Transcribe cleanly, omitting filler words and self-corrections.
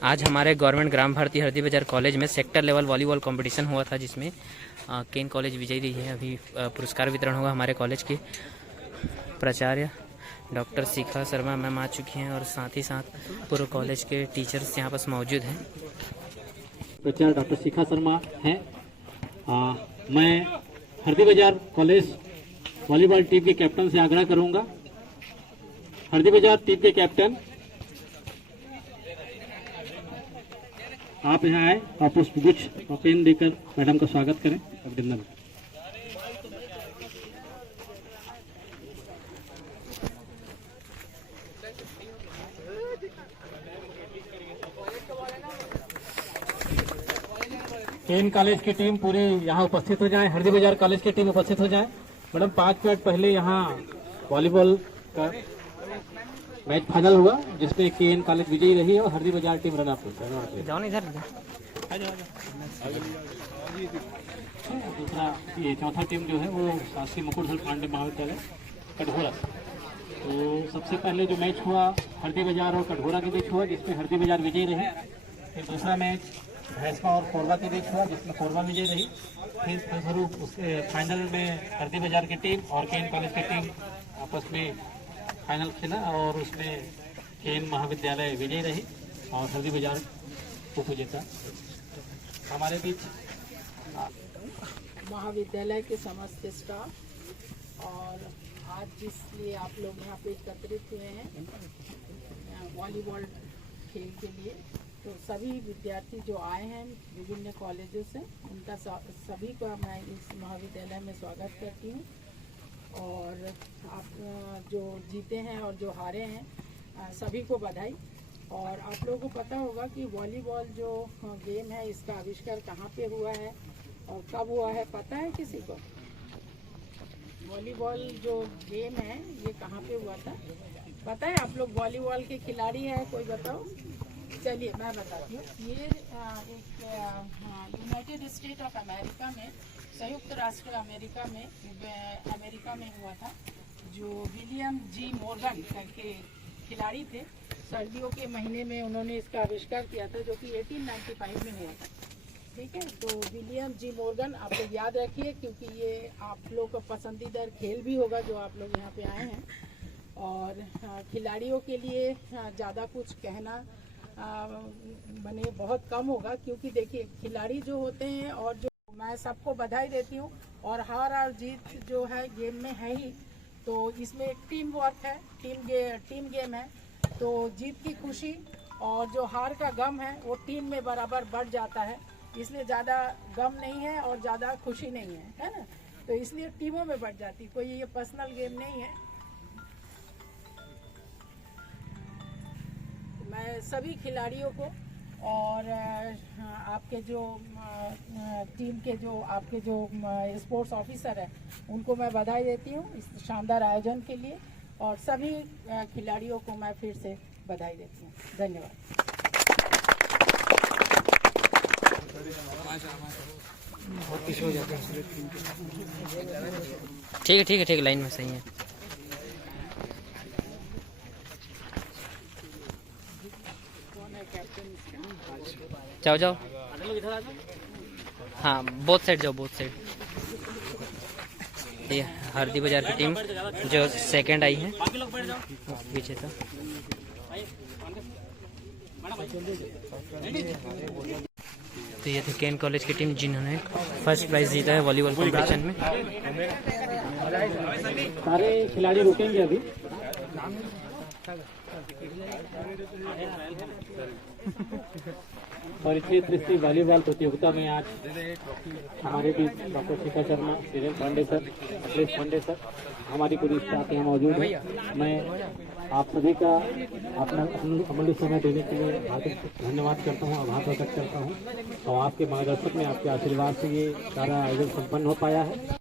आज हमारे गवर्नमेंट ग्राम भारती हरदी बाजार कॉलेज में सेक्टर लेवल वॉलीबॉल कंपटीशन हुआ था, जिसमें केन कॉलेज विजयी रही है। अभी पुरस्कार वितरण होगा। हमारे कॉलेज के प्राचार्य डॉक्टर शिखा शर्मा मैम आ चुकी हैं और साथ ही साथ पूर्व कॉलेज के टीचर्स यहाँ पर मौजूद हैं। प्राचार्य डॉक्टर शिखा शर्मा हैं। मैं हरदी बाजार कॉलेज वॉलीबॉल टीम के कैप्टन से आग्रह करूंगा, हरदी बाजार टीम के कैप्टन आप यहाँ आए और पुष्पगुच्छ और पेन देकर मैडम का स्वागत करें। अभिनंदन। केन कॉलेज की टीम पूरी यहाँ उपस्थित हो जाए, हरदी बाजार कॉलेज की टीम उपस्थित हो जाए। मैडम 5 मिनट पहले यहाँ वॉलीबॉल का मैच फाइनल हुआ, जिसमें केन कॉलेज विजयी रही है और हरदी बाजार टीम रन अप हुई। दूसरा ये चौथा टीम जो है वो शासकीय मुकुटधर पांडे महाविद्यालय कटघोरा। तो सबसे पहले जो मैच हुआ हरदी बाजार और कटघोरा के बीच हुआ, जिसमें हरदी बाजार विजयी रही। फिर दूसरा मैच भैंसमा और कोरबा के बीच हुआ, जिसमें कोरबा विजयी रही। फिर फलस्वरूप उसके फाइनल में हरदी बाजार की टीम और केन कॉलेज की टीम आपस में फाइनल खेला और उसमें केन महाविद्यालय विजयी रही और हरदी बाजार उपविजेता। हमारे बीच महाविद्यालय के समस्त स्टाफ और आज जिसलिए आप लोग यहाँ पे एकत्रित हुए हैं वॉलीबॉल खेल के लिए, तो सभी विद्यार्थी जो आए हैं विभिन्न कॉलेजों से, उनका सभी का मैं इस महाविद्यालय में स्वागत करती हूँ। और आप जो जीते हैं और जो हारे हैं सभी को बधाई। और आप लोगों को पता होगा कि वॉलीबॉल जो गेम है इसका आविष्कार कहाँ पे हुआ है और कब हुआ है, पता है किसी को? वॉलीबॉल जो गेम है ये कहाँ पे हुआ था पता है? आप लोग वॉलीबॉल के खिलाड़ी हैं, कोई बताओ? चलिए मैं बताती हूँ। ये एक यूनाइटेड स्टेट ऑफ अमेरिका में, संयुक्त राष्ट्र अमेरिका में हुआ था। जो विलियम जी मॉर्गन करके खिलाड़ी थे, सर्दियों के महीने में उन्होंने इसका आविष्कार किया था, जो कि 1895 में हुआ था। ठीक है, तो विलियम जी मॉर्गन आप लोग याद रखिए, क्योंकि ये आप लोग का पसंदीदा खेल भी होगा जो आप लोग यहाँ पे आए हैं। और खिलाड़ियों के लिए ज़्यादा कुछ कहना बने बहुत कम होगा, क्योंकि देखिए खिलाड़ी जो होते हैं और जो मैं सबको बधाई देती हूँ। और हार और जीत जो है गेम में है ही, तो इसमें एक टीम वर्क है, टीम गेम है। तो जीत की खुशी और जो हार का गम है वो टीम में बराबर बढ़ जाता है, इसलिए ज़्यादा गम नहीं है और ज़्यादा खुशी नहीं है ना? तो इसलिए टीमों में बढ़ जाती, कोई ये पर्सनल गेम नहीं है। मैं सभी खिलाड़ियों को और आपके जो टीम के जो आपके जो स्पोर्ट्स ऑफिसर है उनको मैं बधाई देती हूँ इस शानदार आयोजन के लिए। और सभी खिलाड़ियों को मैं फिर से बधाई देती हूँ। धन्यवाद। ठीक है, लाइन में सही है। जाओ। हाँ, बोथ साइड जाओ, बोथ साइड। ये हरदी बाजार की टीम जो सेकंड आई है पीछे था। तो ये थी केन कॉलेज की टीम जिन्होंने फर्स्ट प्राइज जीता है वॉलीबॉल कॉम्पिटिशन में। सारे खिलाड़ी रुकेंगे अभी। और इसी दृष्टि वॉलीबॉल प्रतियोगिता में आज हमारे बीच doctor Shikha Sharma, Virendra Pandey sir, Akhilesh Pandey sir, हमारी पूरी स्टाफ यहाँ मौजूद है। मैं आप सभी का अपना अमूल्य समय देने के लिए धन्यवाद करता हूँ, आभार प्रकट करता हूँ। और आपके मार्गदर्शक में, आपके आशीर्वाद से ये सारा आयोजन संपन्न हो पाया है।